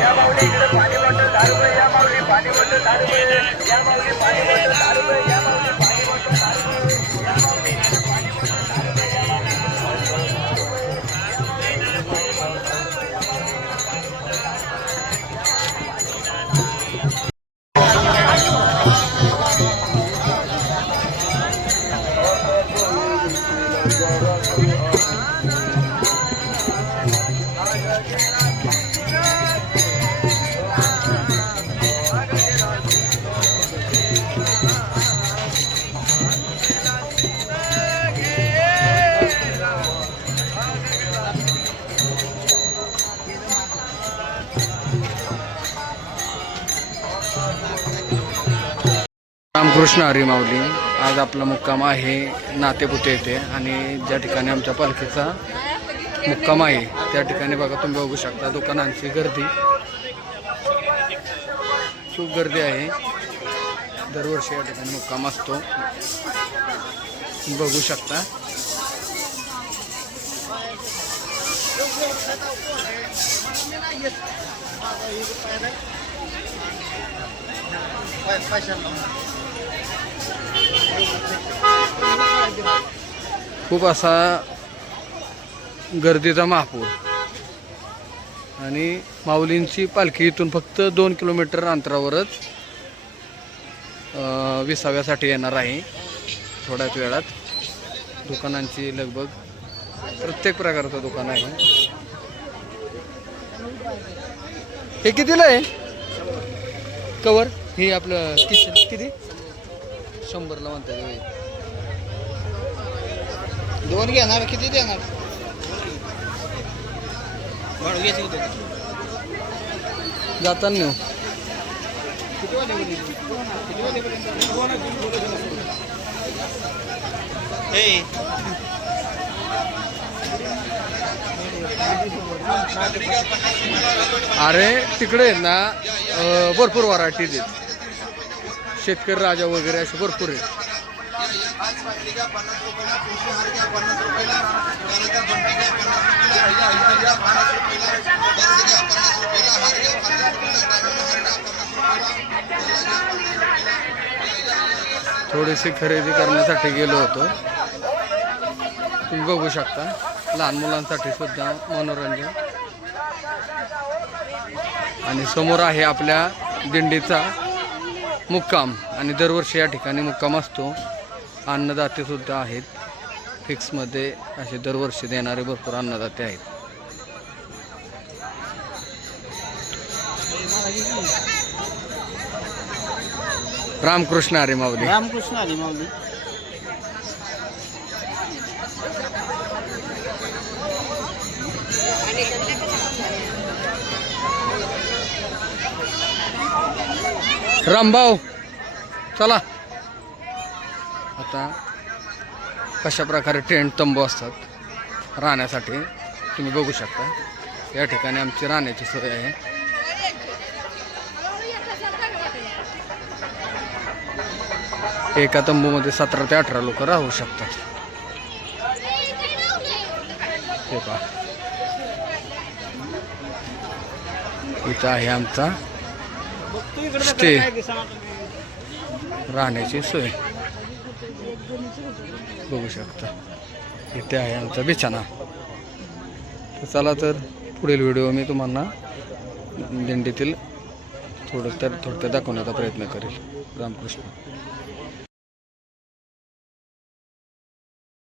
या माऊली इकडे पाणी बॉटल 10 रुपये, या माऊली पाणी बॉटल 10 रुपये, या माऊली पाणी बॉटल 10 रुपये, या माऊली पाणी बॉटल 10 रुपये, या माऊली इकडे पाणी बॉटल 10 रुपये, या माऊली रामकृष्ण हरी माऊली. आज आपला मुक्काम आहे नातेपुते येथे आणि ज्या ठिकाणी आमच्या पालखीचा मुक्काम आहे त्या ठिकाणी बघा तुम्ही बघू शकता दुकानांची गर्दी, खूप गर्दी आहे. दरवर्षी या ठिकाणी मुक्काम असतो, बघू शकता. खूप असा गर्दीचा महापूर आणि माऊलींची पालखी इथून फक्त 2 किलोमीटर अंतरावरच विसाव्यासाठी येणार आहे. थोड्याच वेळात दुकानांची लगबग, प्रत्येक प्रकारचं दुकान आहे. हे कितीला आहे कवर? हे आपलं किचन किती? 100ला म्हणतात. 2 घेणार, किती देणार? जाताना नेऊ. अरे तिकडे ना भरपूर व्हरायटी देत, शेतकरी राजा वगैरे असे भरपूर आहेत. थोडीशी खरेदी करण्यासाठी गेलो होतो. तुम्ही बघू शकता लहान मुलांसाठी सुद्धा मनोरंजन. आणि समोर आहे आपल्या दिंडीचा मुक्काम आणि दरवर्षी या ठिकाणी मुक्काम असतो. अन्नदाते सुद्धा आहेत फिक्समध्ये, असे दरवर्षी देणारे भरपूर अन्नदाते आहेत. रामकृष्ण हरी माऊली. रामकृष्ण हरी माऊली. रामभाऊ चला. आता कशा प्रकारे टेंट तंबू असतात राहण्यासाठी तुम्ही बघू शकता. या ठिकाणी आमची राहण्याची सोय आहे. एका तंबूमध्ये 17 ते 18 लोक राहू शकतात. हे पहा, इथं आहे आमचा स्टे, राहण्याची सोय बघू शकता. इथे आहे आमचा बिछाना. तर चला, तर पुढील व्हिडिओ मी तुम्हाला दिंडीतील थोडं दाखवण्याचा प्रयत्न करेल. रामकृष्ण.